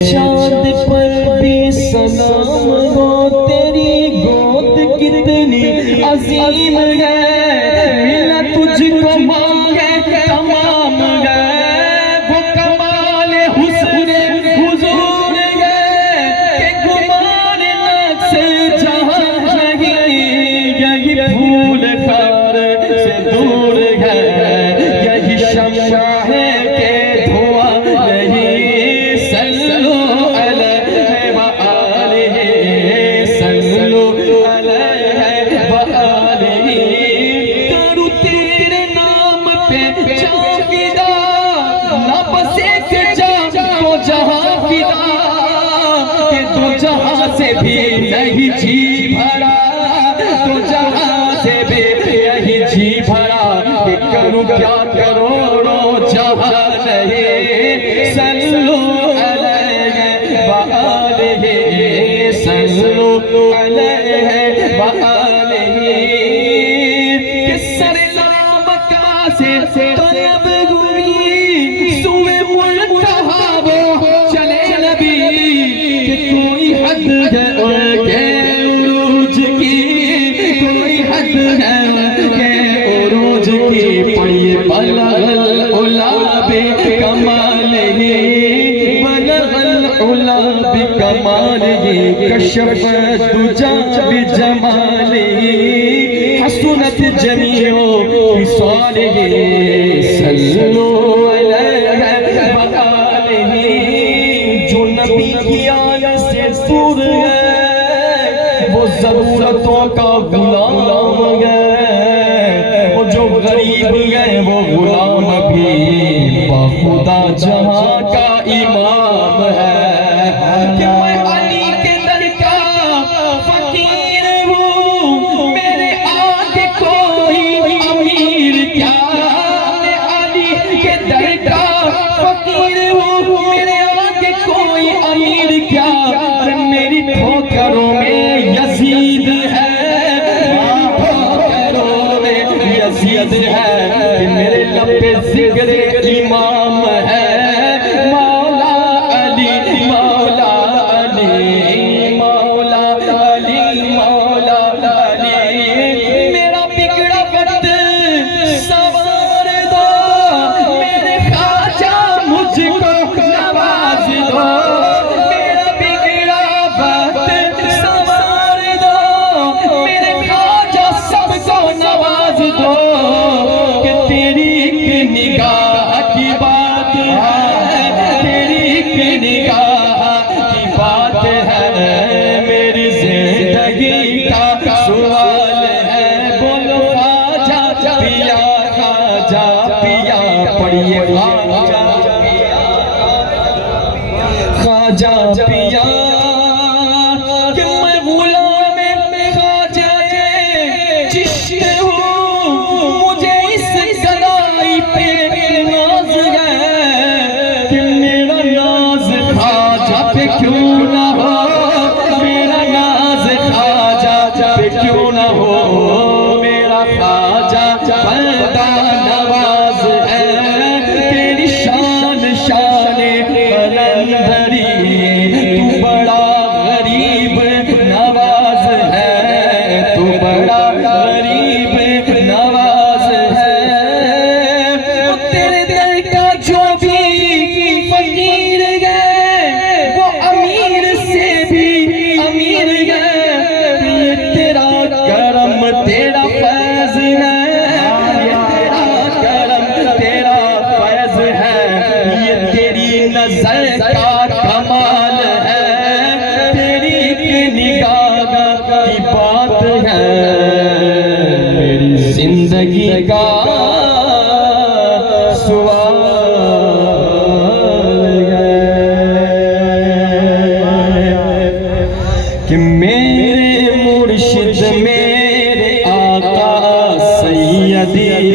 चांद पर भी सलाम हो, तेरी गोद कितनी अजीम है, मिला तुझको मांगे तमाम है, वो कमाल हुस्न हुजूर है कि गुमान नक्श जहां नहीं, यही फूल खार से दूर है, यही शम्मा है कि धुआं नहीं। से भी नहीं जी भरा, तो जहां से भी नहीं जी भरा, कि करूं क्या करोड़ों जहां नहीं। सल्लु अलैहि व आलिहि, सल्लु अलैहि व आलिहि। किसरे मक्का से तलब हुई, सुए मुल्तहा वो चले नबी, कि कोई हद है उनके उरूज की, कोई हद है उनके उरूज की। पढ़िए बलगल उला बिकमालिही, बलगल उला बिकमालिही, कशफ दुजा बिजमालिही, हसनत जमीओ खिसालिही। सल्लु अलैहि व आलिही। जो नबी की आयत से दूर है वो जरूरतों का गुलाम है, वो जो गरीब है वो गुलाम भी बाखुदा जहां का इमाम है। कि मैं अली के दर का फकीर हूँ, मेरे आगे कोई अमीर क्या, मैं अली के दर का फकीर हूँ, मेरे आगे कोई अमीर क्या। मेरी ठोकरों में यजीद है, ठोकरों में यजीद है, कि मेरे लब पे जिक्र इमाम है। मौला अली, मौला अली, मौला अली, मौला अली। मेरा बिगड़ा वक्त सवार दो, मेरे ख्वाजा मुझको नवाज दो, मेरा बिगड़ा वक्त सवार दो, मेरे ख्वाजा सबको नवाज दो। कि तेरी एक निगाह की बात है, तेरी एक निगाह की बात है, मेरी जिंदगी का सवाल है। बोलो ख्वाजा पिया, ख्वाजा पिया, पढ़िए ख्वाजा पिया, ख्वाजा पिया। कि मैं गुलाम ख्वाजा चिश्त हूँ, मुझे इस गलाई पे नाज है, कि मेरा नाज ख्वाजा पे क्यों ना हो, मेरा नाज ख्वाजा पे क्यों ना हो। मेरा ख्वाजा बंदा नवाज है, तेरी शान शान कलंदरी, तू बड़ा गरीब नवाज है, तू बड़ा गरीब नवाज है। तेरे दर का जो भी फकीर है वो अमीर से भी अमीर है। ये तेरा करम तेरा फैज है, ये तेरा करम तेरा फैज है, ये तेरी नजर का कमाल है, तेरी एक निगाह की